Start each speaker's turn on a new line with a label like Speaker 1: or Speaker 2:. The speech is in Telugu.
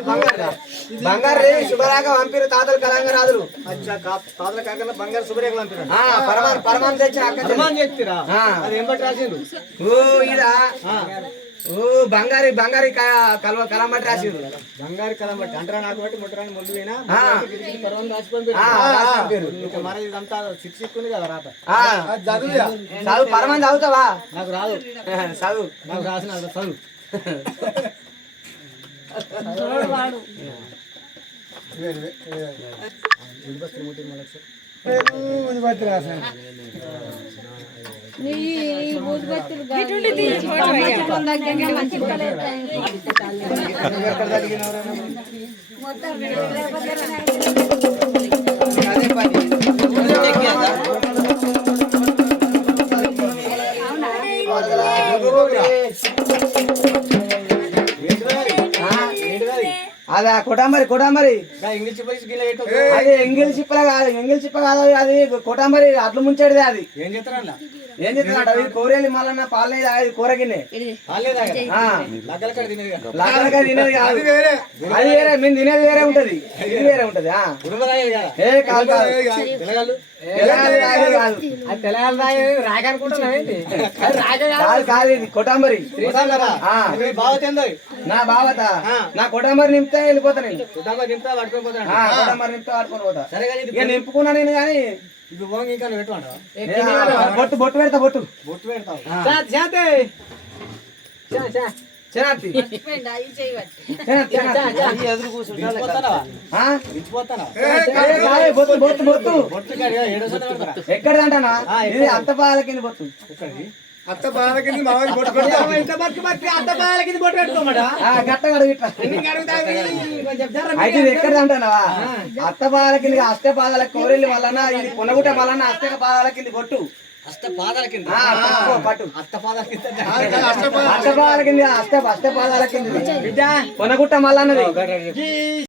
Speaker 1: బంగారు శుభరేఖ పంపిరు తాతలు కలంగా రాదులు
Speaker 2: తాతల కాకుండా బంగారు శుభరేఖ పంపిరు
Speaker 1: పరమాన్ తెచ్చిన
Speaker 2: చెప్తారా అది ఏం బట్టి రాసిండు
Speaker 1: ఓ ఇదా ఓ బంగారి బంగారి కలంబట్టి రాసిండు
Speaker 2: బంగారు కలంబట్టి అంటరా నాకు బట్టి ముట్టరాని ముందు పోయినా మరి ఇదంతా సిక్కుంది కదా రాత
Speaker 1: చదువు పరమాన్ చదువుతావా
Speaker 2: నాకు రాదు
Speaker 1: చదువు
Speaker 2: నాకు రాసిన చదువు
Speaker 1: అదా కొటాంబరి కొటాంబరి
Speaker 2: ఇంగ్లీష్
Speaker 1: అది ఎంగిల్ చిప్పల కాదు ఎంగిల్ చిప్ప కాదు అది కొటాంబరి అట్లు ముంచేది అది
Speaker 2: ఏం చేస్తారా
Speaker 1: ఏం చెప్తున్నాడు అది కూరేళ్ళు మళ్ళీ పాలనే అది కూర గిన్నె లగ్గలకాయ తినేది కాదు అది వేరే మేము తినేది వేరే ఉంటది ఇది వేరే ఉంటది ఏ కాదు కాదు కాదు ఇది కొటాంబరి నా బావత నా కొటాంబరి నింపితే వెళ్ళిపోతా నేను కొటాంబరి నింపితే పట్టుకొని పోతా ఇక నింపుకున్నా నేను కానీ బొట్టు బొట్టు పెడతా బొట్టు
Speaker 2: బొట్టు పెడతావు
Speaker 1: ఎక్కడంటానా ఇది అత్త పాల కింద బొట్టు
Speaker 2: అత్త పాల కింద
Speaker 1: అయితే ఇది ఎక్కడ అంటానవా అత్త పాదాల కింద అష్ట పాదాల కోరెల్లి వలన ఇది కొనగుట్ట వలన అష్ట పాదాల కింద బొట్టు
Speaker 2: అష్ట పాదాల కింద
Speaker 1: పట్టు
Speaker 2: అష్ట పాదాల కింద
Speaker 1: అష్ట పాదాల కింద అష్ట పాదాల కింద కొనగుట్ట మల్లన్నది